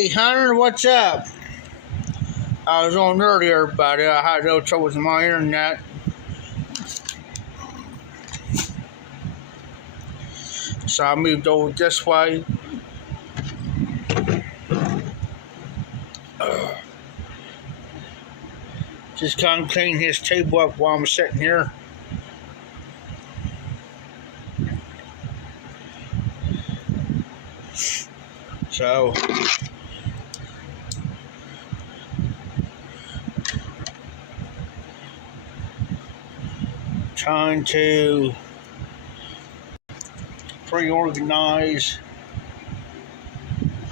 Hey, Hunter, what's up? I was on earlier, but I had no trouble with my internet. So I moved over this way. Just kind of clean his table up while I'm sitting here. So, trying to reorganize.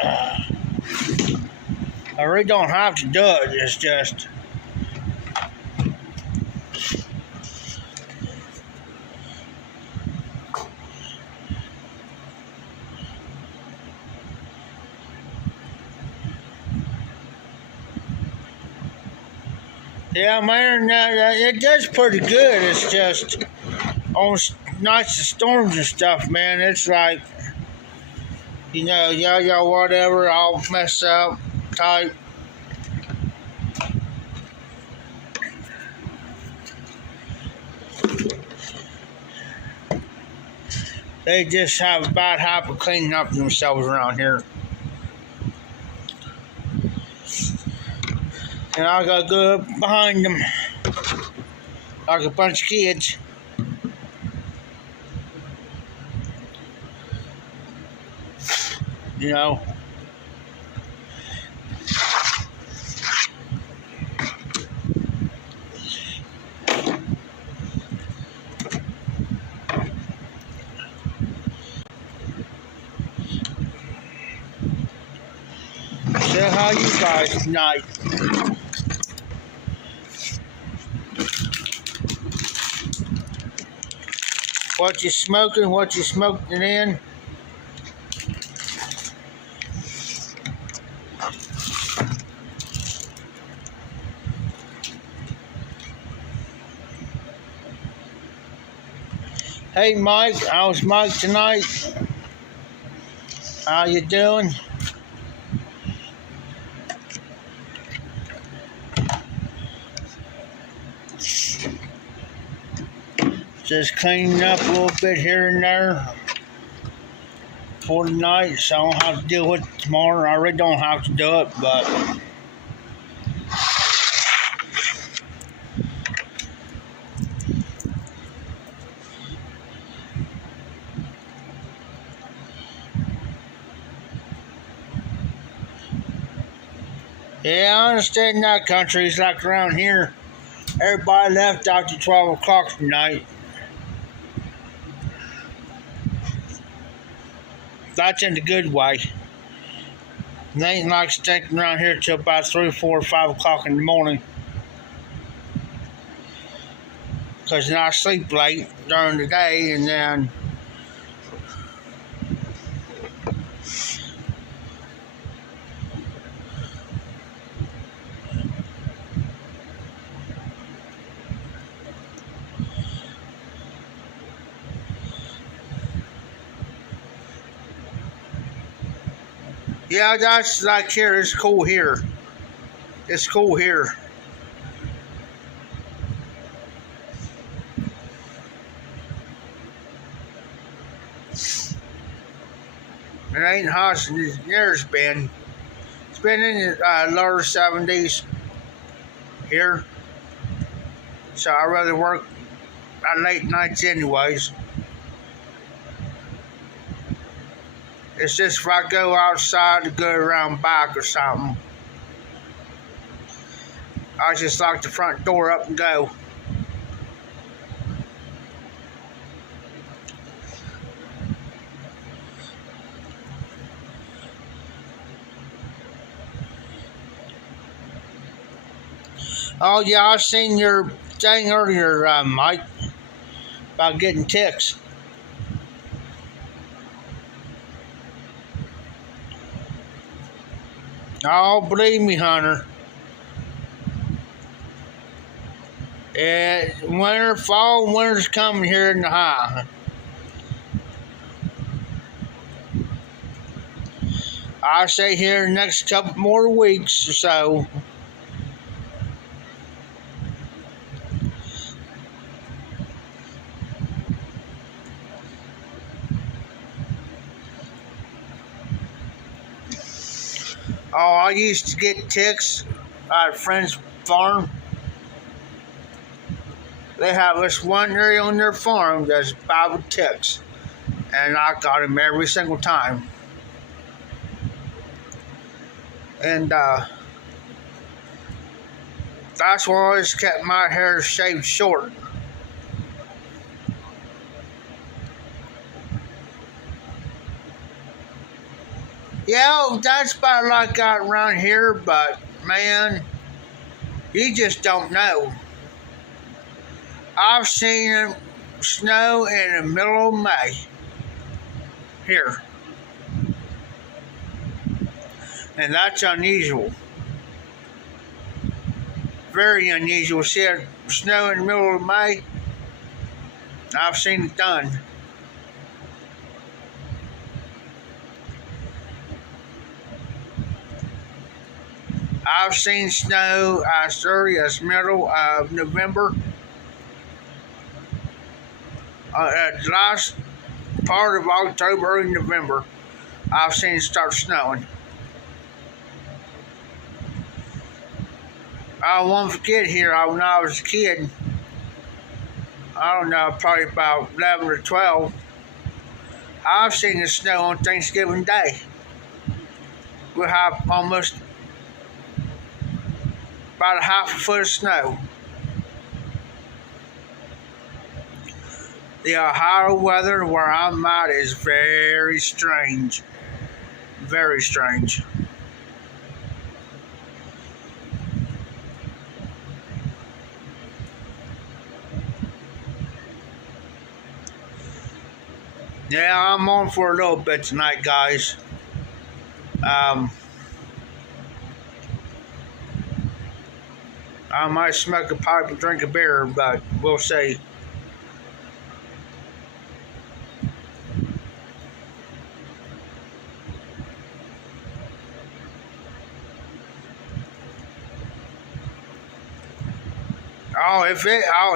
I really don't have to do it. It's just yeah, my internet it does pretty good. It's just on nights of storms and stuff, man. It's like yeah, whatever. I'll mess up, type. They just have a bad habit of cleaning up themselves around here. And I gotta go up behind them like a bunch of kids. You know. So how you guys tonight? What you smoking? What you smoking in? Hey Mike, how's Mike tonight? How you doing? Just cleaning up a little bit here and there for tonight, so I don't have to deal with it tomorrow. I really don't have to do it, but yeah, I understand that country's like around here. Everybody left after 12 o'clock tonight. That's in the good way. They ain't like sticking around here till about 3, 4, 5 o'clock in the morning. Because I sleep late during the day and then yeah, that's like here. It's cool here. It's cool here. It ain't hot as it's been. It's been in the lower 70s here. So I rather work on late nights anyways. It's just if I go outside to go around back or something, I just lock the front door up and go. Oh yeah, I seen your thing earlier, Mike, about getting ticks. Oh, believe me, Hunter. Winter's coming here in the high. I say here in the next couple more weeks or so. Oh, I used to get ticks at a friend's farm. They have this one area on their farm that's bad with ticks, and I got them every single time. And that's why I always kept my hair shaved short. Yeah, that's about like I got around here, but man, you just don't know. I've seen it snow in the middle of May here, and that's unusual. Very unusual. See it snow in the middle of May? I've seen it done. I've seen snow as early as middle of November. Last part of October, early November, I've seen it start snowing. I won't forget here, when I was a kid, I don't know, probably about 11 or 12, I've seen the snow on Thanksgiving Day. We'll have almost about a half a foot of snow. The Ohio weather where I'm at is very strange. Very strange. Yeah, I'm on for a little bit tonight, guys. I might smoke a pipe and drink a beer, but we'll see.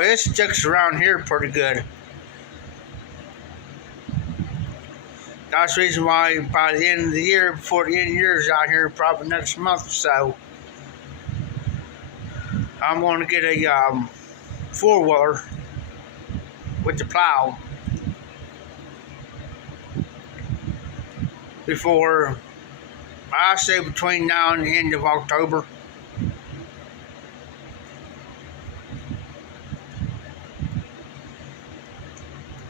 It sticks around here pretty good. That's the reason why by the end of the year, before the end of the year is out here, probably next month or so, I'm going to get a four-wheeler with the plow before, I say between now and the end of October.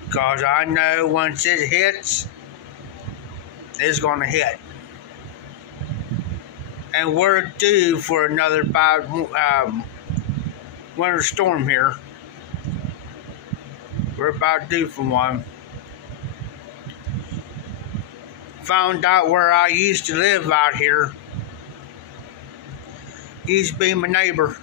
Because I know once it hits, it's going to hit. And we're due for another bad winter storm here. We're about due for one. Found out where I used to live out here. Used to be my neighbor.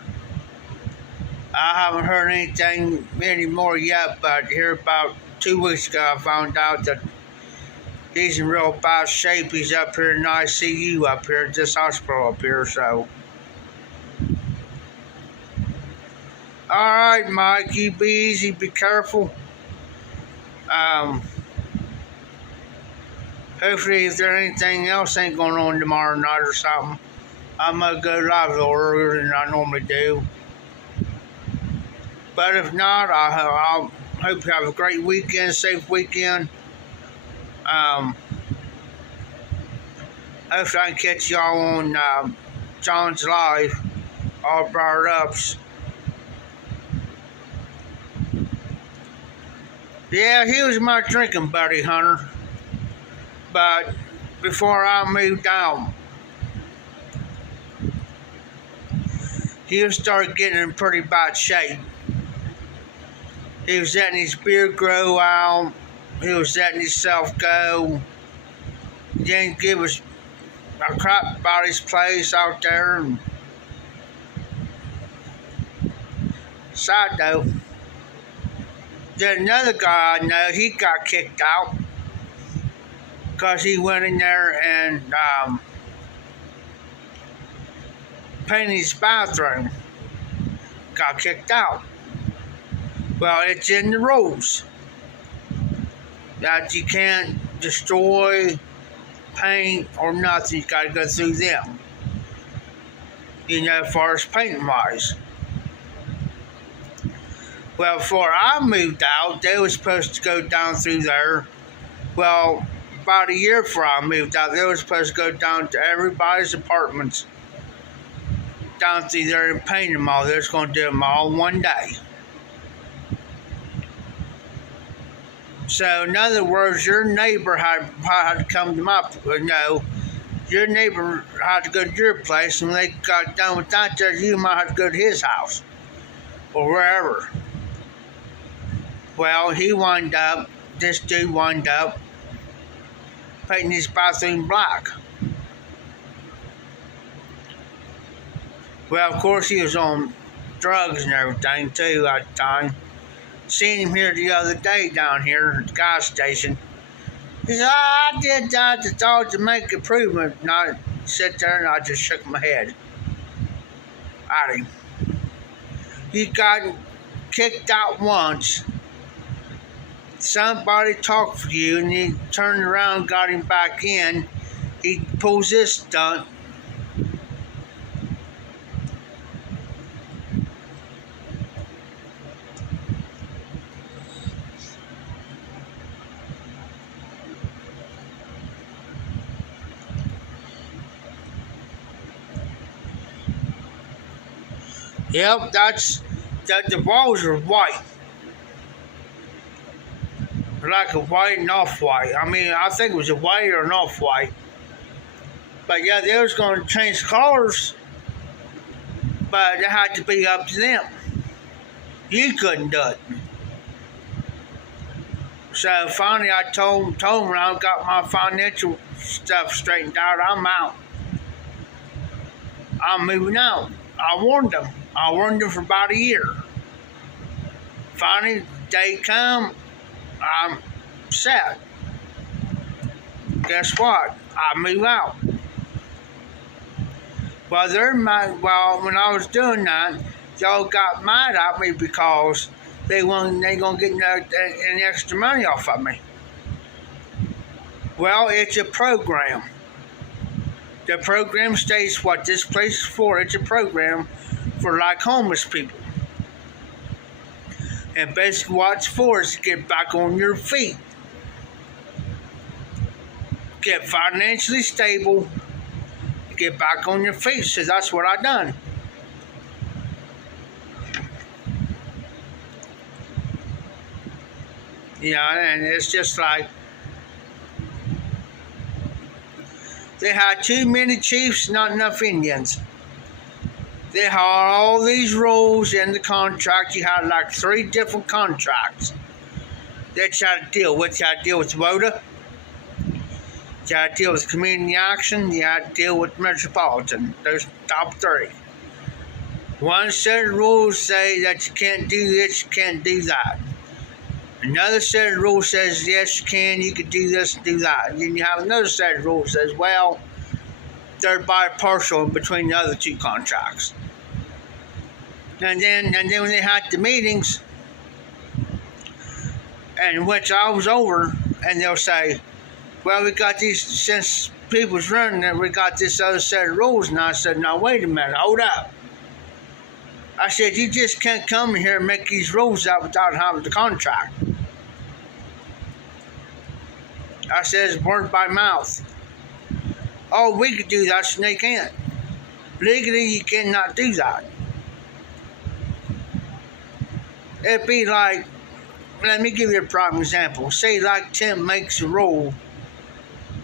I haven't heard anything anymore yet, but here about 2 weeks ago I found out that he's in real bad shape. He's up here in ICU up here at this hospital up here, so. Alright, Mike, you be easy, be careful. Hopefully if there's anything else ain't going on tomorrow night or something, I'm going to go live a little earlier than I normally do. But if not, I'll hope you have a great weekend, safe weekend. Hopefully I can catch y'all on John's Live, all brought ups. Yeah, he was my drinking buddy, Hunter. But before I moved out, he started getting in pretty bad shape. He was letting his beard grow out. He was letting himself go. He didn't give us a crap about his place out there. And side note, there's another guy I know, he got kicked out because he went in there and painting his bathroom. Got kicked out. Well, it's in the rules that you can't destroy, paint, or nothing. You got to go through them. As far as painting wise. Well, before I moved out, they were supposed to go down through there. Well, about a year before I moved out, they were supposed to go down to everybody's apartments, down through there and paint them all. They was going to do them all one day. So, in other words, your neighbor had to come to my, no, your neighbor had to go to your place, and when they got done with that, you might have to go to his house or wherever. Well, this dude wound up painting his bathroom black. Well, of course, he was on drugs and everything, too, at the time. Seen him here the other day down here at the gas station. He said, I did that to thought to make improvement. And I sat there and I just shook my head at him. He got kicked out once. Somebody talked for you and he turned around and got him back in. He pulls this stunt. Yep, the walls are white. Like a white and off-white. I mean, I think it was a white or an off-white. But yeah, they was going to change colors. But it had to be up to them. You couldn't do it. So finally I told them when I got my financial stuff straightened out, I'm out. I'm moving out. I warned them. I warned them for about a year. Finally, day come, I'm set. Guess what? I move out. Well, when I was doing that, y'all got mad at me because they gonna get any extra money off of me. Well, it's a program. The program states what this place is for. It's a program for like homeless people. And basically what it's for is to get back on your feet. Get financially stable. Get back on your feet. So that's what I done. And it's just like they had too many chiefs, not enough Indians. They had all these rules in the contract. You had like 3 different contracts that you had to deal with. You had to deal with WOTA. You had to deal with community action. You had to deal with metropolitan. Those top 3. One set of rules say that you can't do this, you can't do that. Another set of rules says, yes, you can do this and do that. And then you have another set of rules that says, well, they're bipartial between the other 2 contracts. And then when they had the meetings, and which I was over, and they'll say, well, we got these, since people's running it, we got this other set of rules. And I said, now, wait a minute, hold up. I said, you just can't come in here and make these rules up without having the contract. I said, it's word by mouth. Oh, we could do that, so they can't. Legally, you cannot do that. It'd be like, let me give you a prime example. Say like Tim makes a rule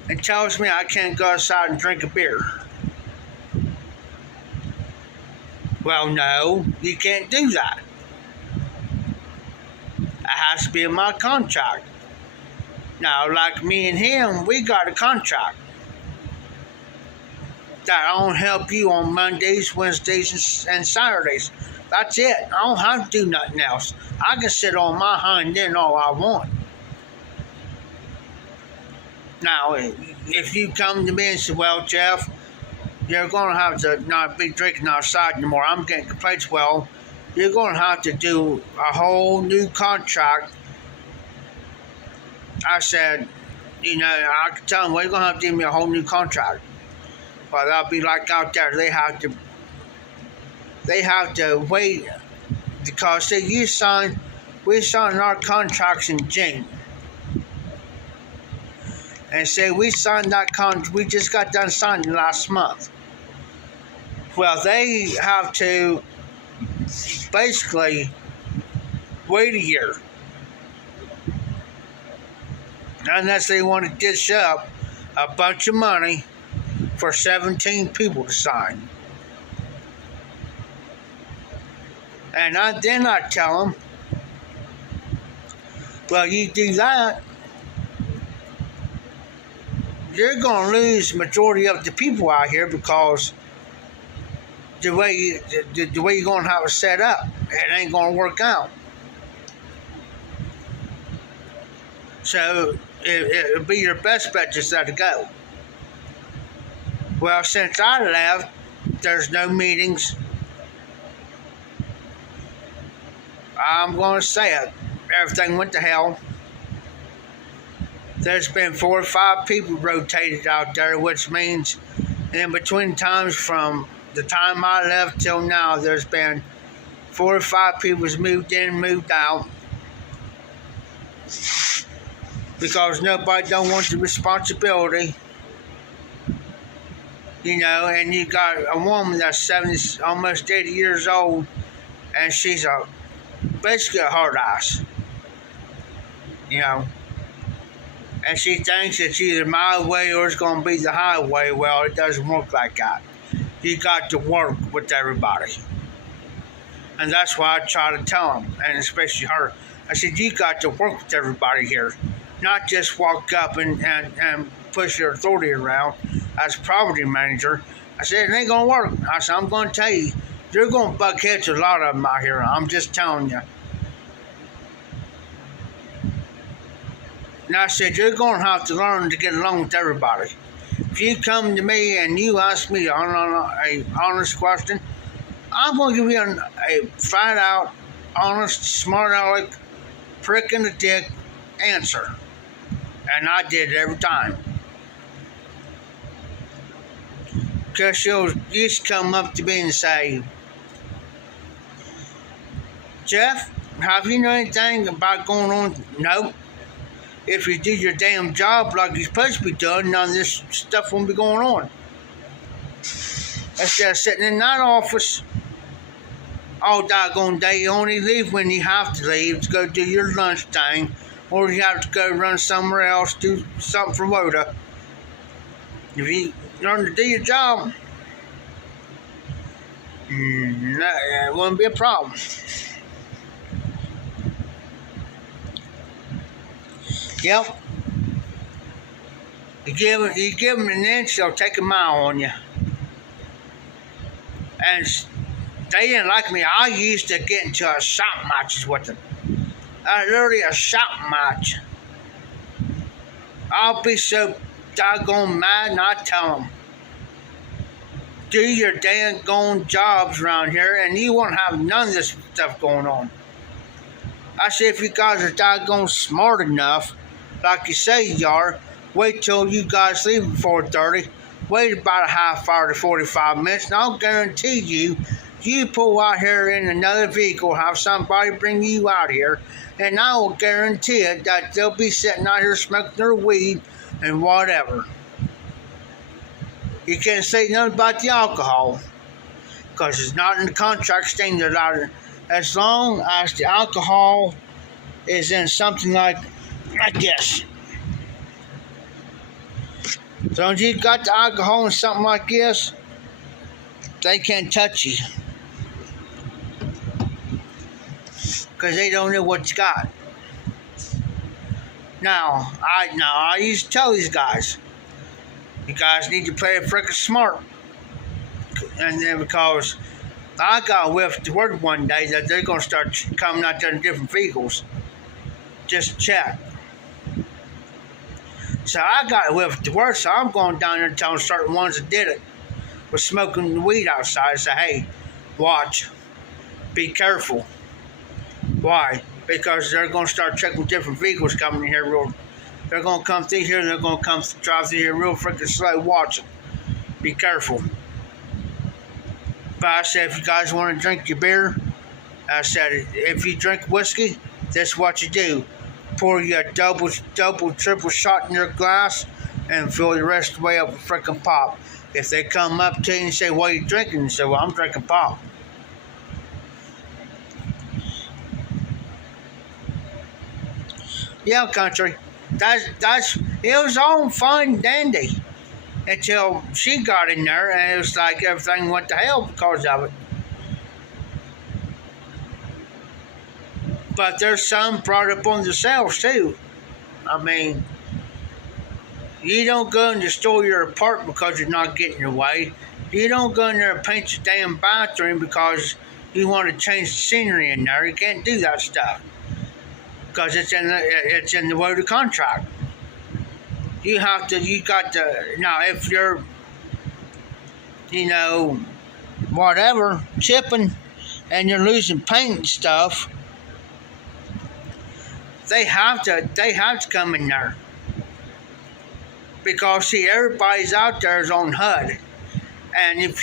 and tells me I can't go outside and drink a beer. Well, no, you can't do that. It has to be in my contract. Now, like me and him, we got a contract that I don't help you on Mondays, Wednesdays, and Saturdays. That's it. I don't have to do nothing else. I can sit on my hind end all I want. Now, if you come to me and say, well, Jeff, You're going to have to not be drinking outside anymore. I'm getting complaints. Well, you're going to have to do a whole new contract. I said, I could tell them, well, you're going to have to give me a whole new contract. Well, that'll be like out there. They have to wait because see, we signed our contracts in June. And say we signed that contract, we just got done signing last month. Well, they have to basically wait a year. Unless they want to dish up a bunch of money for 17 people to sign. And then I tell them, well, you do that, you're going to lose the majority of the people out here because the way you're going to have it set up, it ain't going to work out. So it'll be your best bet just to go. Well, since I left, there's no meetings. I'm going to say it. Everything went to hell. There's been 4 or 5 people rotated out there, which means in between times from the time I left till now, there's been 4 or 5 people moved in, moved out. Because nobody don't want the responsibility. And you got a woman that's 70, almost 80 years old, and she's basically a hard ass. And she thinks it's either my way or it's going to be the highway. Well, it doesn't work like that. You got to work with everybody. And that's why I try to tell them, and especially her. I said, you got to work with everybody here. Not just walk up and push your authority around as property manager. I said, it ain't going to work. I said, I'm going to tell you, you're going to buck heads with a lot of them out here. I'm just telling you. And I said, you're going to have to learn to get along with everybody. If you come to me and you ask me an honest question, I'm going to give you a flat-out, honest, smart-aleck, prick in the dick answer. And I did it every time. Because she'll used to come up to me and say, Jeff, have you know anything about going on? Nope. If you do your damn job like you're supposed to be doing, none of this stuff won't be going on. Instead of sitting in that office all doggone day, you only leave when you have to leave to go do your lunch thing, or you have to go run somewhere else, do something for WOTA. If you learn to do your job, it wouldn't be a problem. Yep. You give them an inch, they'll take a mile on you. And they didn't like me. I used to get into a shouting matches with them. Literally a shouting match. I'll be so doggone mad, and I tell them, do your dang jobs around here, and you won't have none of this stuff going on. I say, if you guys are doggone smart enough, like you say you are, wait till you guys leave at 4:30. Wait about a half hour to 45 minutes, and I'll guarantee you, you pull out here in another vehicle, have somebody bring you out here, and I will guarantee it that they'll be sitting out here smoking their weed and whatever. You can't say nothing about the alcohol, because it's not in the contract stating that allowed. As long as the alcohol is in something like this. As long as you got the alcohol in something like this, they can't touch you. Because they don't know what you got. Now, I used to tell these guys, you guys need to play it frickin' smart. And then because I got whiffed word one day that they're going to start coming out there in different vehicles. Just check. So I got whiffed word, so I'm going down there and telling certain ones that did it. was smoking weed outside. I said, hey, watch, be careful. Why? Because they're going to start checking different vehicles coming in here real. They're going to come through here and they're going to come drive through here real freaking slow. Watch them. Be careful. But I said, if you guys want to drink your beer, I said, if you drink whiskey, this is what you do. Pour you a double, triple shot in your glass and fill the rest of the way up with freaking pop. If they come up to you and say, what are you drinking? You say, well, I'm drinking pop. Yeah, country. That's it was all fun and dandy until she got in there and it was like everything went to hell because of it. But there's some brought up on themselves too. I mean, you don't go and destroy your apartment because you're not getting your way. You don't go in there and paint your damn bathroom because you want to change the scenery in there. You can't do that stuff because it's in the way of the contract. You got to, now if you're, whatever, chipping and you're losing paint and stuff, they have to come in there. Because see, everybody's out there is on HUD. And if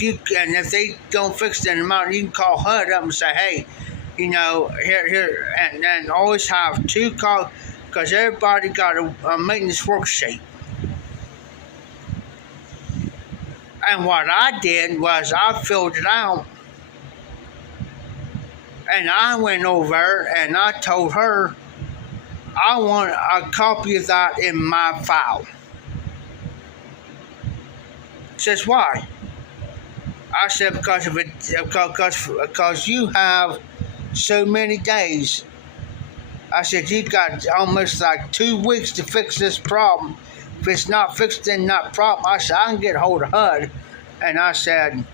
they don't fix the amount, you can call HUD up and say, hey, here, and always have 2 calls, because everybody got a maintenance worksheet. And what I did was I filled it out, and I went over there and I told her I want a copy of that in my file. Says why? I said because you have so many days. I said you got almost like 2 weeks to fix this problem. If it's not fixed, then not problem. I said I can get hold of HUD, and I said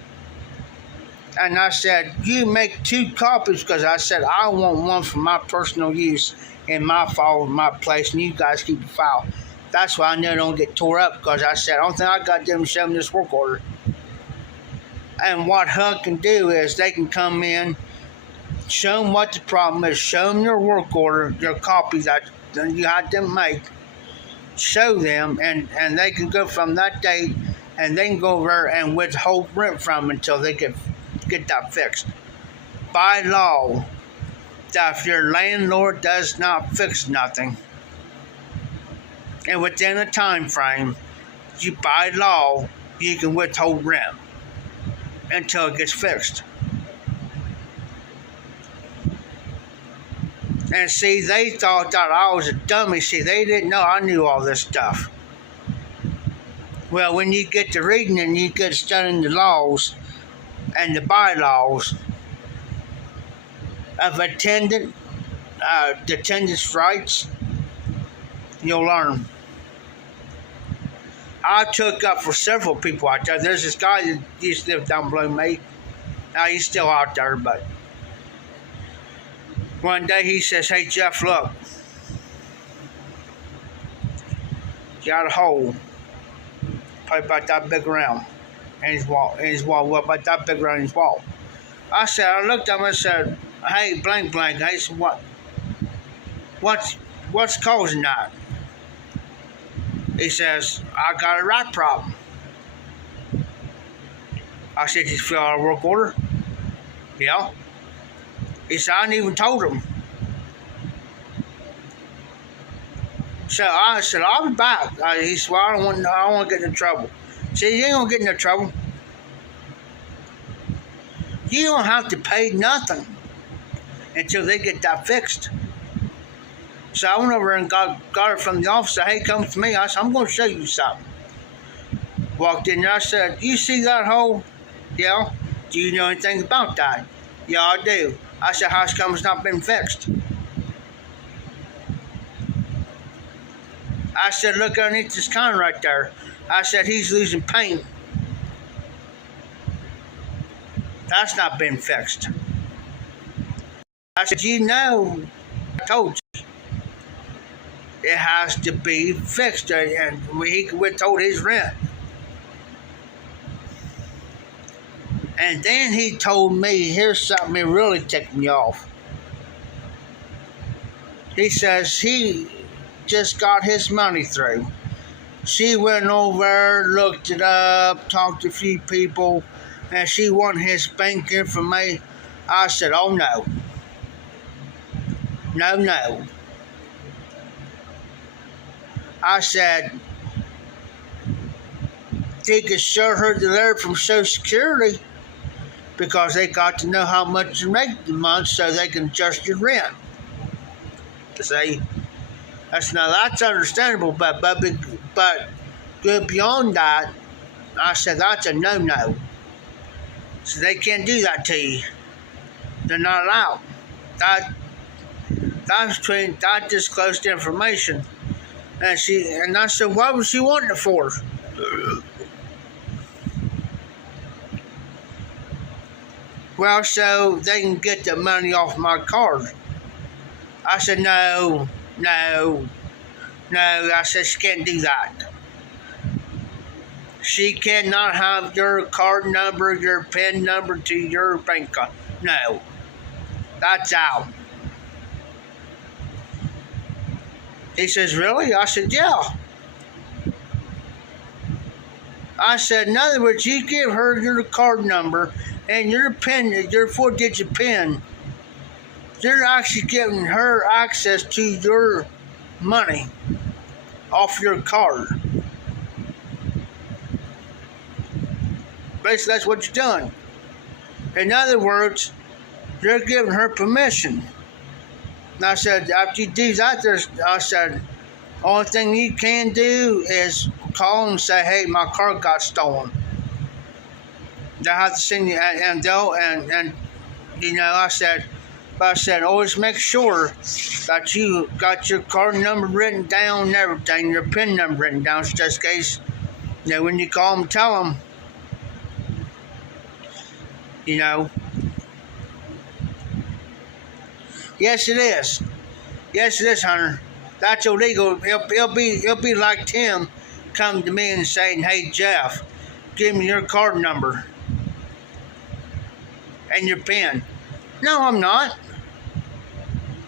you make 2 copies because I said I want one for my personal use in my file, in my place, and you guys keep the file. That's why I know it don't get tore up because I said I don't think I got them to show them this work order. And what HUD can do is they can come in, show them what the problem is, show them your work order, your copy that you had them make, show them, and they can go from that date and they can go over there and withhold rent from them until they get that fixed. By law, that if your landlord does not fix nothing, and within a time frame, by law, you can withhold rent until it gets fixed. And see, they thought that I was a dummy. See, they didn't know I knew all this stuff. Well, when you get to reading and you get studying the laws and the bylaws of the attendance rights, you'll learn. I took up for several people out there. There's this guy that used to live down below me. Now he's still out there, but one day he says, hey Jeff, look, you got a hole probably about that big around in his wall, what about that big around his wall. I looked at him and said, hey, blank. I said, what's causing that? He says, I got a rat problem. I said, did you fill out a work order? Yeah. He said, I didn't even told him. So I said, I'll be back. He said, well, I don't want to get in trouble. I said, you ain't going to get in no trouble. You don't have to pay nothing until they get that fixed. So I went over and got her from the office. Said, hey, come to me. I said, I'm going to show you something. Walked in there. I said, you see that hole? Yeah. Do you know anything about that? Yeah, I do. I said, how come it's not been fixed? I said, look underneath this con right there. I said, he's losing paint. That's not been fixed. I said, I told you. It has to be fixed, and he withhold his rent. And then he told me, here's something that really ticked me off. He says he just got his money through. She went over, looked it up, talked to a few people, and she wanted his bank information. I said, oh no. No. I said, he could show her the letter from Social Security because they got to know how much you make the month so they can adjust your rent. See, that's understandable, but good beyond that, I said that's a no. So they can't do that to you. They're not allowed. That disclosed information. And I said, what was she wanting it for? Well, so they can get the money off my card. I said, no. I said, she can't do that. She cannot have your card number, your PIN number to your bank account. No. That's out. He says, really? I said, yeah. I said, in other words, you give her your card number and your PIN, your 4-digit PIN. You're actually giving her access to your money off your card. Basically, that's what you're doing. In other words, you're giving her permission. And I said, after you do that, I said, only thing you can do is call and say, hey, my car got stolen. They'll have to send you, and you know, I said, always make sure that you got your card number written down and everything, your PIN number written down, just in case, you know, when you call them, tell them, you know. Yes, it is. Yes, it is, Hunter. That's illegal. It'll be like Tim coming to me and saying, hey, Jeff, give me your card number and your PIN. No, I'm not.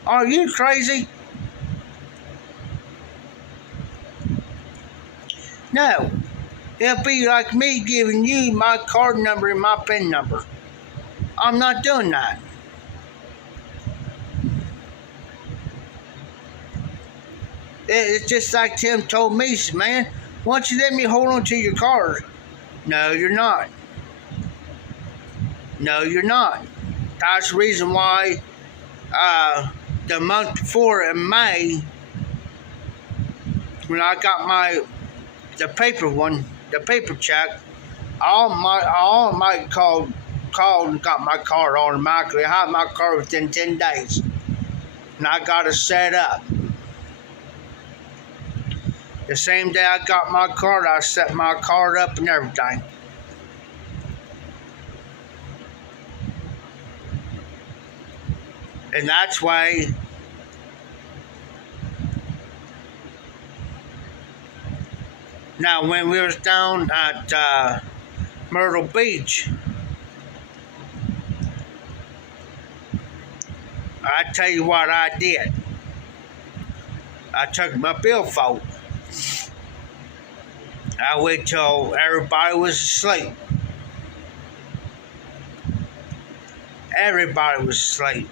Are you crazy? No. It'll be like me giving you my card number and my PIN number. I'm not doing that. It's just like Tim told me, man, why don't you let me hold on to your card? No, you're not. No, you're not. That's the reason why the month before in May, when I got the paper check, all my called and got my card automatically. I had my card within 10 days. And I got it set up. The same day I got my card, I set my card up and everything. And that's why now when we was down at Myrtle Beach, I tell you what I did. I took my billfold. I waited till everybody was asleep. Everybody was asleep.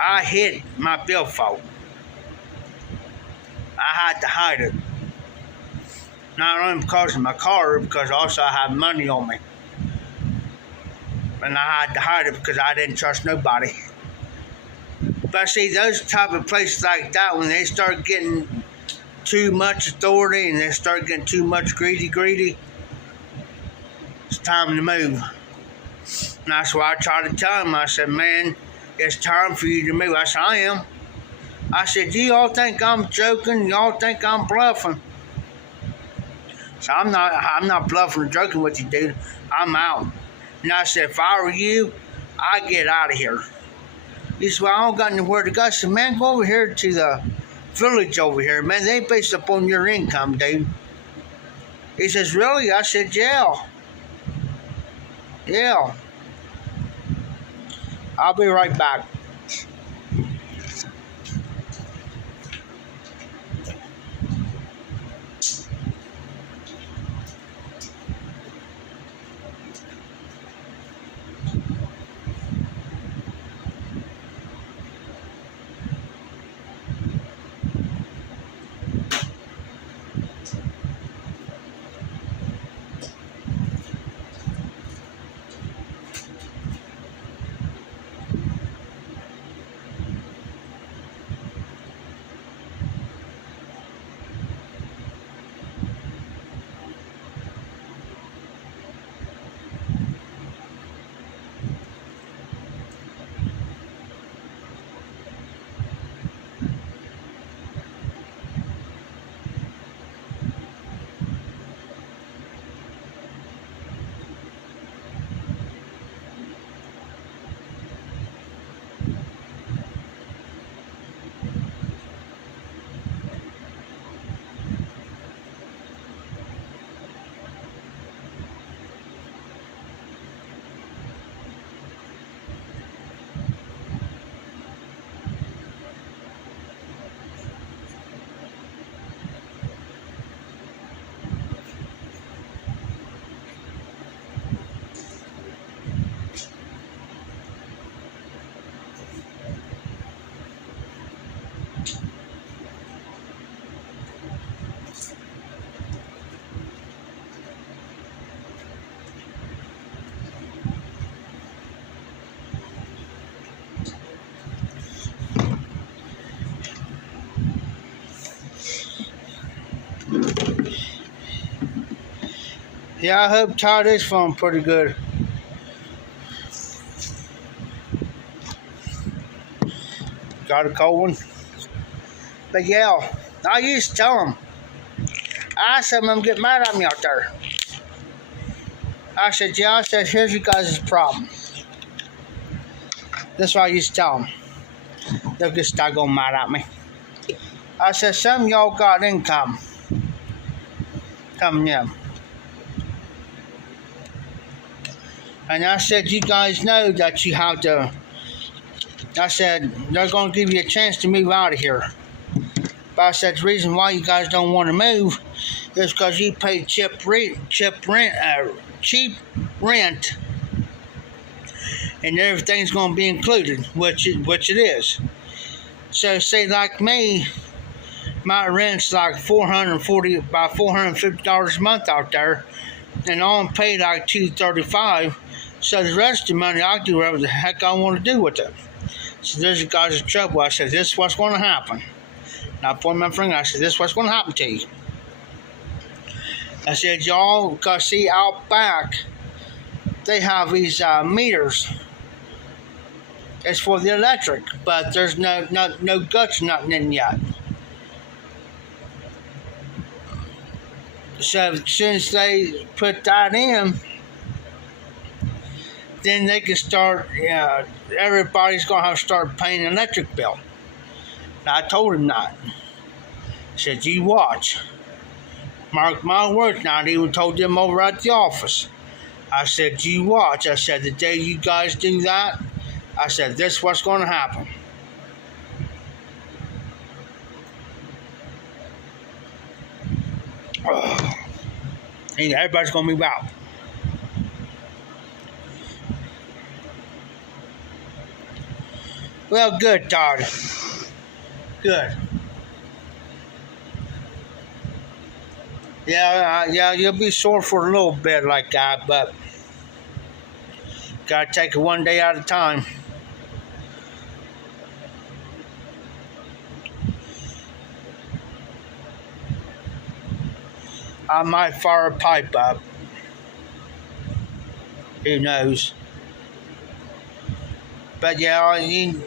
I hid my billfold. I had to hide it. Not only because of my car, because also I had money on me. And I had to hide it because I didn't trust nobody. But see, those type of places like that, when they start getting too much authority and they start getting too much greedy, it's time to move. And that's why I try to tell them. I said, man, it's time for you to move. I said, I am. I said, do y'all think I'm joking? Y'all think I'm bluffing? So I'm not bluffing or joking with you, dude. I'm out. And I said, if I were you, I'd get out of here. He said, well, I don't got anywhere to go. I said, man, go over here to the village over here, man. They ain't based upon your income, dude. He says, really? I said, yeah. Yeah. I'll be right back. Yeah, I hope Todd is feeling pretty good. Got a cold one. But yeah, I used to tell him. I said, I'm getting mad at me out there. I said, yeah, I said, here's you guys' problem. That's what I used to tell them. They'll just start going mad at me. I said, some of y'all got income coming in. And I said, you guys know that you have to. I said, they're going to give you a chance to move out of here. But I said, the reason why you guys don't want to move is because you pay cheap rent, and everything's going to be included, which it is. So, say like me, my rent's like about $450 a month out there, and I'm paid like $235. So the rest of the money, I do whatever the heck I want to do with it. So there's you guys in trouble. I said, this is what's going to happen. And I pointed my finger. I said, this is what's going to happen to you. I said, y'all, because see, out back, they have these meters. It's for the electric, but there's no guts, nothing in yet. So as soon as they put that in, then they can start, everybody's going to have to start paying an electric bill. And I told him that. I said, you watch. Mark my words now. I even told them over at the office. I said, you watch. I said, the day you guys do that, I said, this is what's going to happen. Everybody's going to move out. Well, good, Todd. Good. Yeah, you'll be sore for a little bit like that, but gotta take it one day at a time. I might fire a pipe up. Who knows? But yeah, you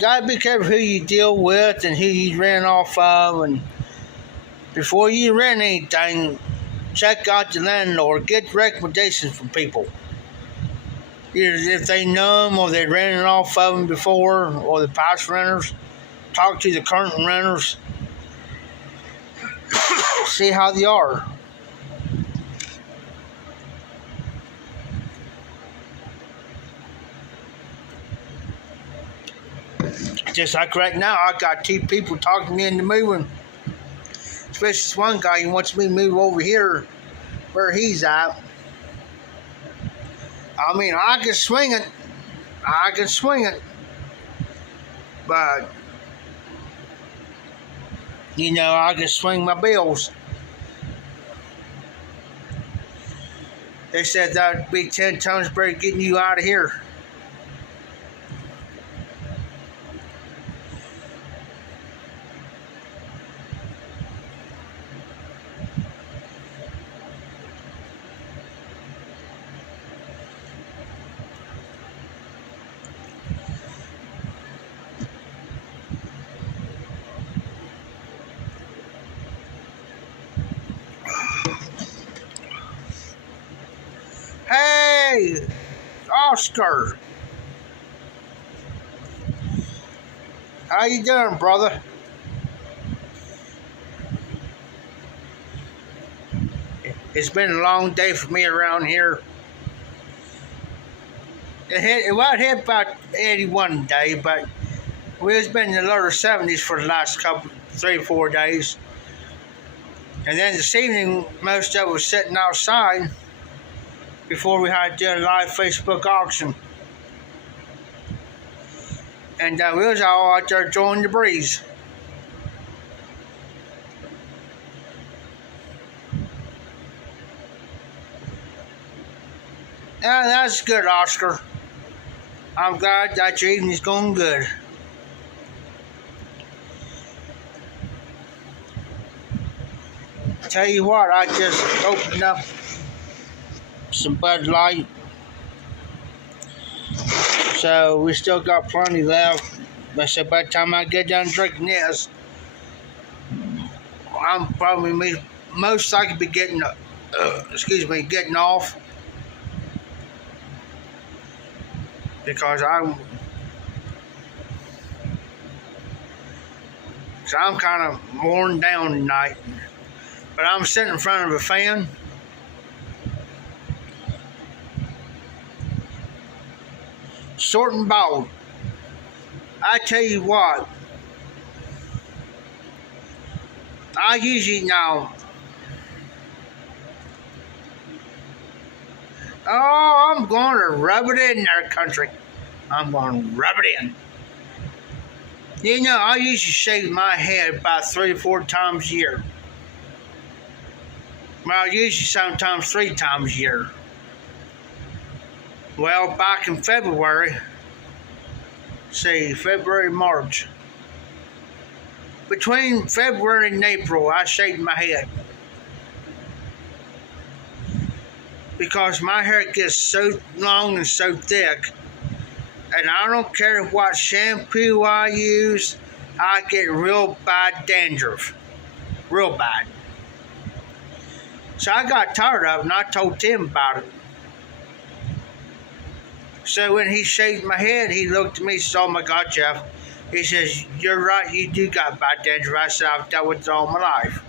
gotta be careful who you deal with and who you rent off of, and before you rent anything, check out the landlord. Get recommendations from people. Either if they know them or they rented off of them before, or the past renters. talk to the current renters, see how they are. Just like right now, I got 2 people talking me into moving. Especially this one guy, he wants me to move over here where he's at. I mean, I can swing it. But, I can swing my bills. They said that would be 10 times better getting you out of here. Hey, Oscar. How you doing, brother? It's been a long day for me around here. It might hit about 81 today, but it's been in the lower 70s for the last 3 or 4 days. And then this evening, most of it was sitting outside before we had to do a live Facebook auction. And we was all out there enjoying the breeze. Yeah, that's good, Oscar. I'm glad that your evening's going good. Tell you what, I just opened up some Bud Light, so we still got plenty left. But so by the time I get done drinking this, I'm probably most likely be getting off, because I'm kind of worn down tonight. But I'm sitting in front of a fan. Short and bald. I tell you what, I usually now. Oh, I'm going to rub it in there, country. I'm going to rub it in. I usually shave my head about 3 or 4 times a year. Well, usually sometimes 3 times a year. Well, back in February, March. Between February and April, I shaved my head. Because my hair gets so long and so thick, and I don't care what shampoo I use, I get real bad dandruff. Real bad. So I got tired of it, and I told Tim about it. So when he shaved my head, he looked at me and said, "Oh my God, Jeff." He says, "You're right, you do got bad dandruff." I said, "I've dealt with it all my life.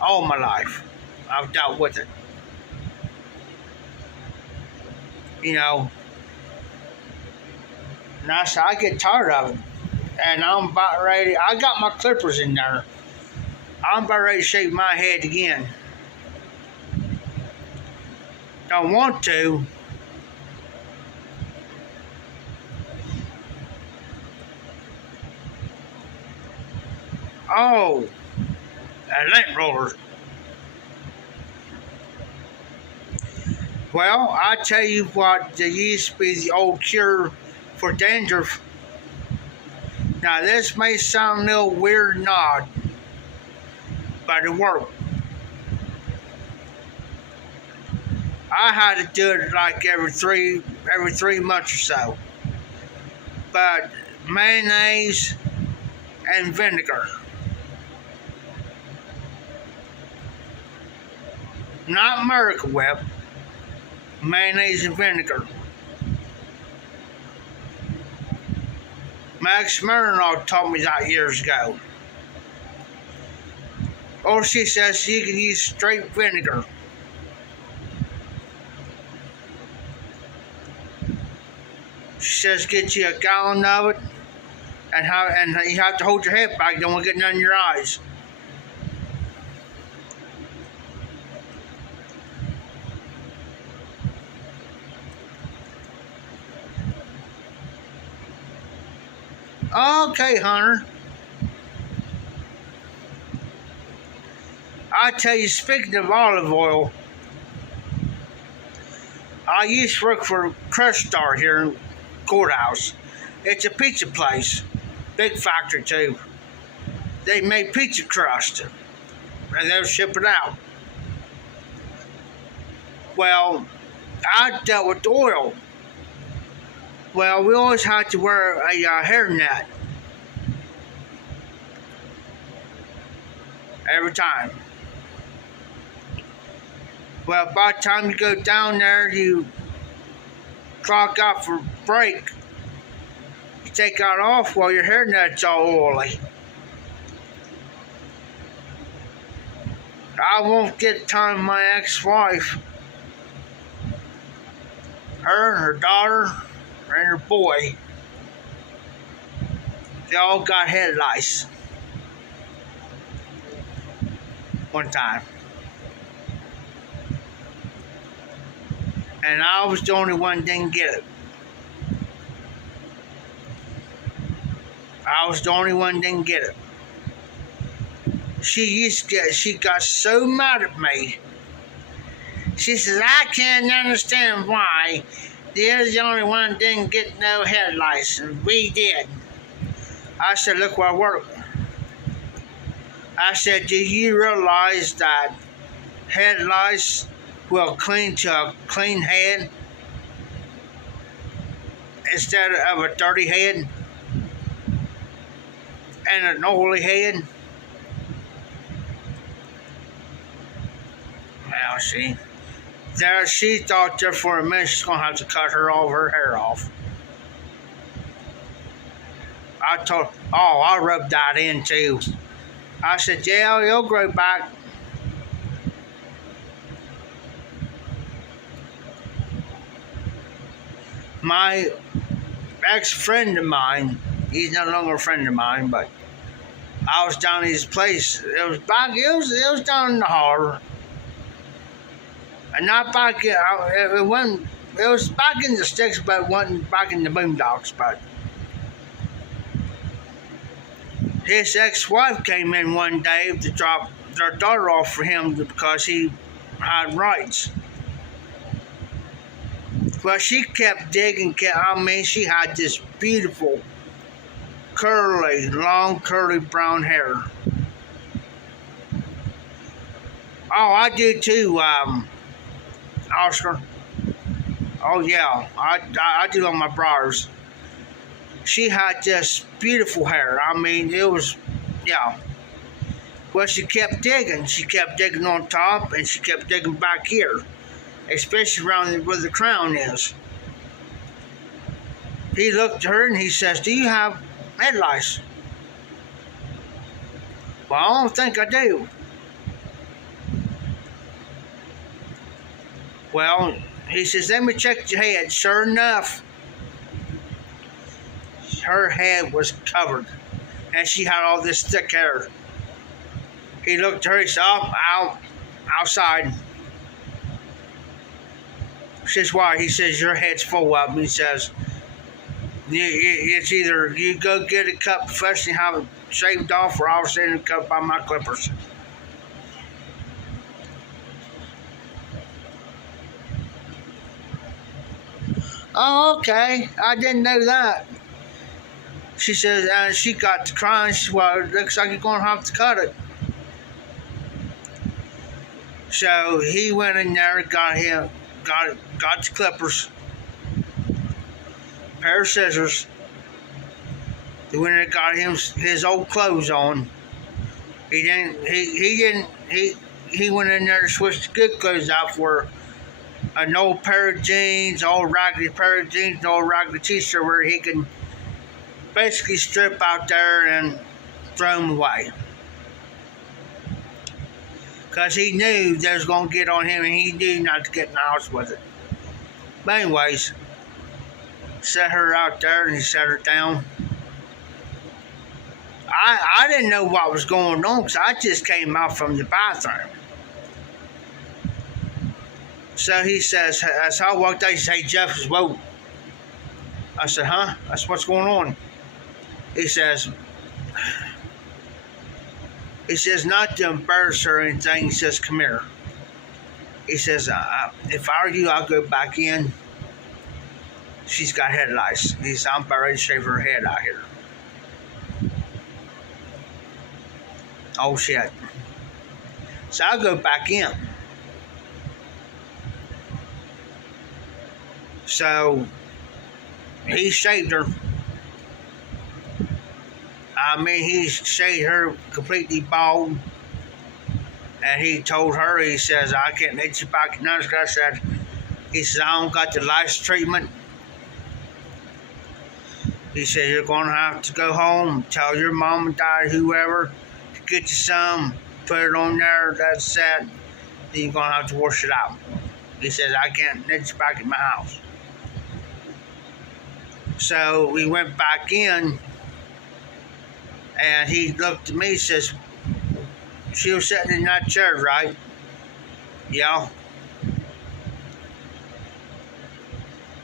All my life. I've dealt with it." And I said, I get tired of it. And I'm about ready. I got my clippers in there. I'm about ready to shave my head again. Don't want to. Oh, a lint roller. Well, I tell you what, there used to be the old cure for dandruff. Now, this may sound a little weird and odd, but it worked. I had to do it like every three months or so. But mayonnaise and vinegar. Not Miracle Whip. Mayonnaise and vinegar. My ex-mother-in-law taught me that years ago. Or she says you can use straight vinegar. She says get you a gallon of it, and you have to hold your head back. Don't want to get none in your eyes. Okay, Hunter. I tell you, speaking of olive oil, I used to work for Crush Star here in Courthouse. It's a pizza place, big factory too. They make pizza crust, and they'll ship it out. Well, I dealt with oil. Well, we always had to wear a hairnet every time. Well, by the time you go down there, you clock out for break. You take that off while your hairnet's all oily. I won't get time with my ex-wife. Her and her daughter and her boy, they all got head lice one time. And I was the only one that didn't get it. I was the only one that didn't get it. She got so mad at me. She says, I can't understand why you're the only one that didn't get no head lice, and we did. I said, look where I work. I said, do you realize that head lice will clean to a clean head instead of a dirty head and an oily head? Well, see, there she thought there for a minute she's gonna have to cut all her hair off. I told, oh, I rubbed that in too. I said, yeah, it'll grow back. My ex-friend of mine, he's no longer a friend of mine, but I was down at his place. It was down in the harbor. And not back in, it was back in the sticks, but it wasn't back in the boondocks. But his ex-wife came in one day to drop their daughter off for him because he had rights. Well, she kept digging. She had this beautiful, long curly brown hair. Oh, I do too, Oscar. Oh yeah, I do on my brows. She had this beautiful hair. It was, yeah. Well, she kept digging. She kept digging on top, and she kept digging back here, especially around where the crown is. He looked at her and he says, do you have head lice? Well, I don't think I do. Well, he says, let me check your head. Sure enough, her head was covered, and she had all this thick hair. He looked at her, he said, oh, outside. She says, why? He says, your head's full of them. He says, it's either you go get it cut professionally, have it shaved off, or I'll send it cut by my clippers. Oh, okay. I didn't know that. She says, she got to crying. She said, well, it looks like you're going to have to cut it. So he went in there, got the clippers, pair of scissors. He went in and got him his old clothes on. He went in there to switch the good clothes out for an old pair of jeans, old raggedy pair of jeans, an old raggedy t-shirt where he can basically strip out there and throw him away. Because he knew they was going to get on him, and he knew not to get in the house with it. But anyways, set her out there and he set her down. I didn't know what was going on because I just came out from the bathroom. So he says, as I walked out, he says, "Hey, Jeff," says, "Whoa." I said, "Huh?" That's what's going on. He says, "Not to embarrass her or anything." He says, "Come here." He says, "If I were you, I'll go back in. She's got head lice." He says, "I'm about ready to shave her head out here." Oh, shit. So I'll go back in. So he shaved her. I mean, he shaved her completely bald. And he told her, he says, "I can't let you back in." I said, he says, "I don't got the lice treatment." He said, "You're going to have to go home, tell your mom and dad, whoever, to get you some, put it on there, that's that. Then you're going to have to wash it out." He says, "I can't let you back in my house." So we went back in, and he looked at me and says, "She was sitting in that chair, right?" "Yeah."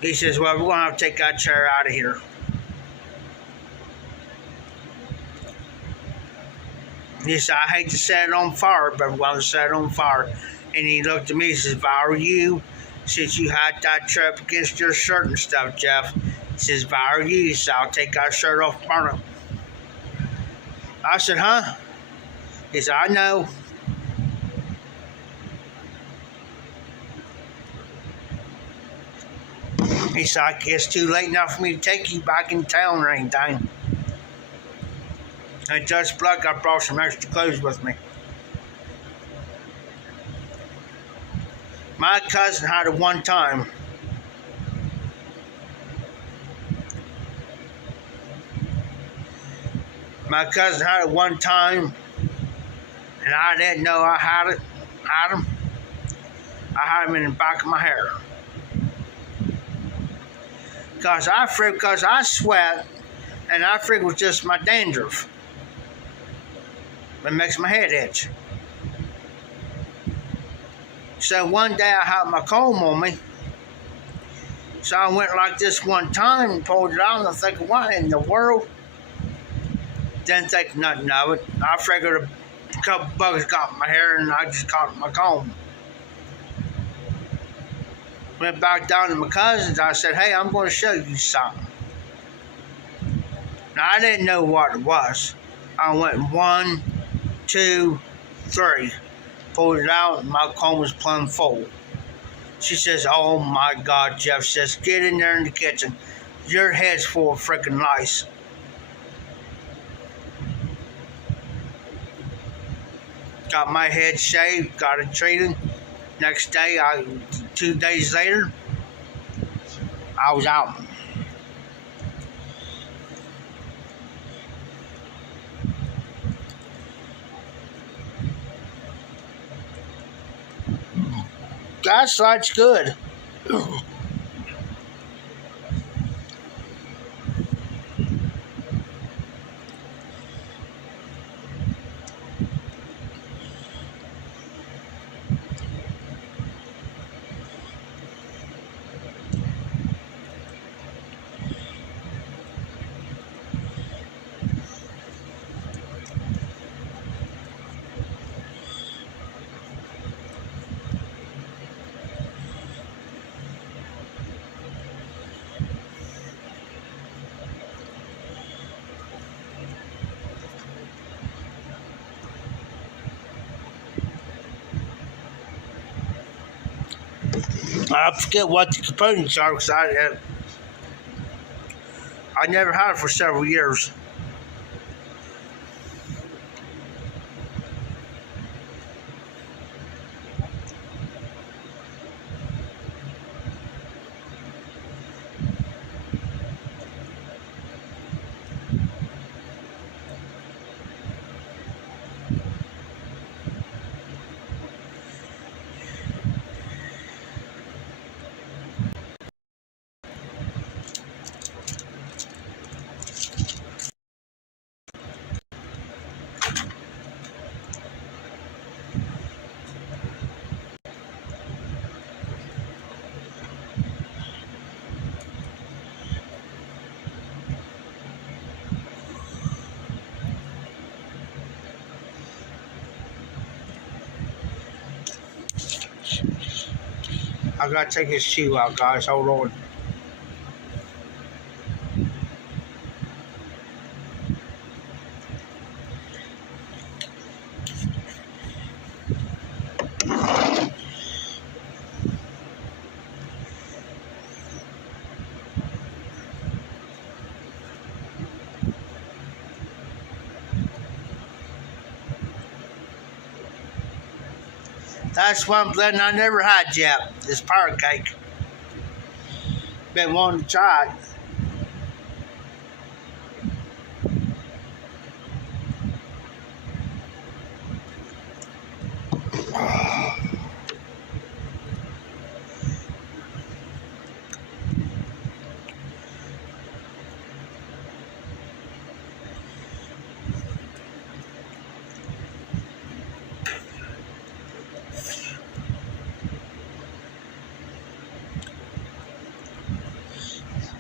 He says, "Well, we're going to have to take that chair out of here." He said, "I hate to set it on fire, but we're going to set it on fire." And he looked at me and says, "If I were you, since you had that chair up against your shirt and stuff, Jeff," he says, "if I were you, he said, I'll take that shirt off and burn it." I said, "Huh?" He said, "I know." He said, "I guess it's too late now for me to take you back in town or anything." And just blood, I brought some extra clothes with me. My cousin had it one time. My cousin had it one time, and I didn't know I had him. I had him in the back of my hair. Because I sweat, and I figured it was just my dandruff. It makes my head itch. So one day I had my comb on me. So I went like this one time and pulled it out, and I'm thinking, what in the world? Didn't think nothing of it. I figured a couple bugs got in my hair, and I just caught my comb. Went back down to my cousins. I said, "Hey, I'm going to show you something." Now, I didn't know what it was. I went 1, 2, 3. Pulled it out, and my comb was plumb full. She says, "Oh my God," Jeff says, "get in there in the kitchen. Your head's full of freaking lice." Got my head shaved, got it treated. Next day, 2 days later, I was out. Gaslight's good. I forget what the components are because I never had it for several years. I gotta take his shoe out, guys. Hold on. That's one blend I never had yet. This power cake. Been wanting to try it.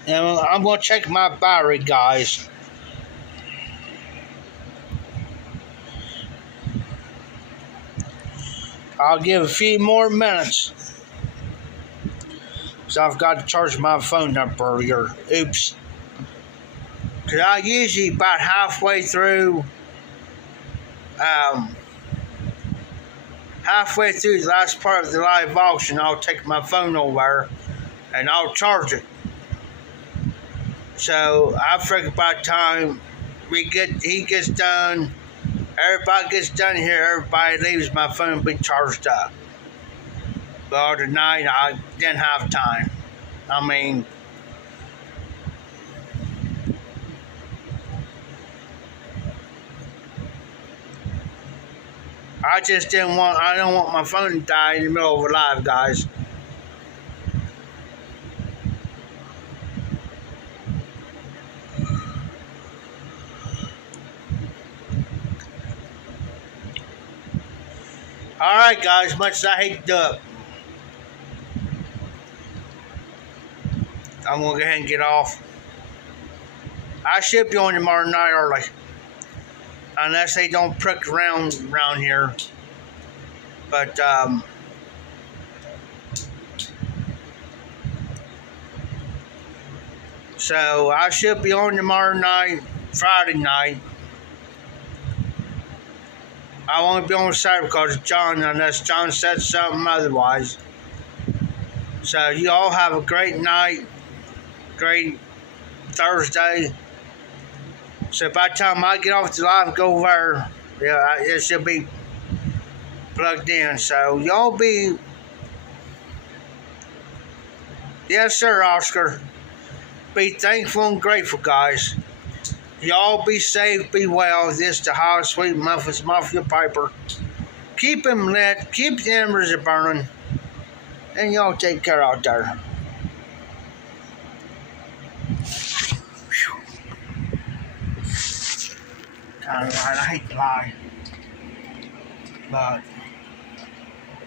And I'm gonna check my battery, guys. I'll give a few more minutes. So I've got to charge my phone up earlier. Oops. Cause I usually about halfway through the last part of the live auction, I'll take my phone over and I'll charge it. So I figure by the time he gets done, everybody gets done here, everybody leaves, my phone be charged up. But tonight I didn't have time. I mean, I don't want my phone to die in the middle of a live, guys. Alright, guys, much as I hate to do it, I'm going to go ahead and get off. I should be on tomorrow night early. Unless they don't prick around here. But, so I should be on tomorrow night, Friday night. I won't be on Saturday because of John, unless John said something otherwise. So you all have a great night, great Thursday. So by the time I get off the live and go over, it should be plugged in. So y'all be, yes sir, Oscar. Be thankful and grateful, guys. Y'all be safe, be well. This is the Hot Sweet Memphis Mafia Piper. Keep them lit, keep the embers burning, and y'all take care out there. Alright, I hate to lie, but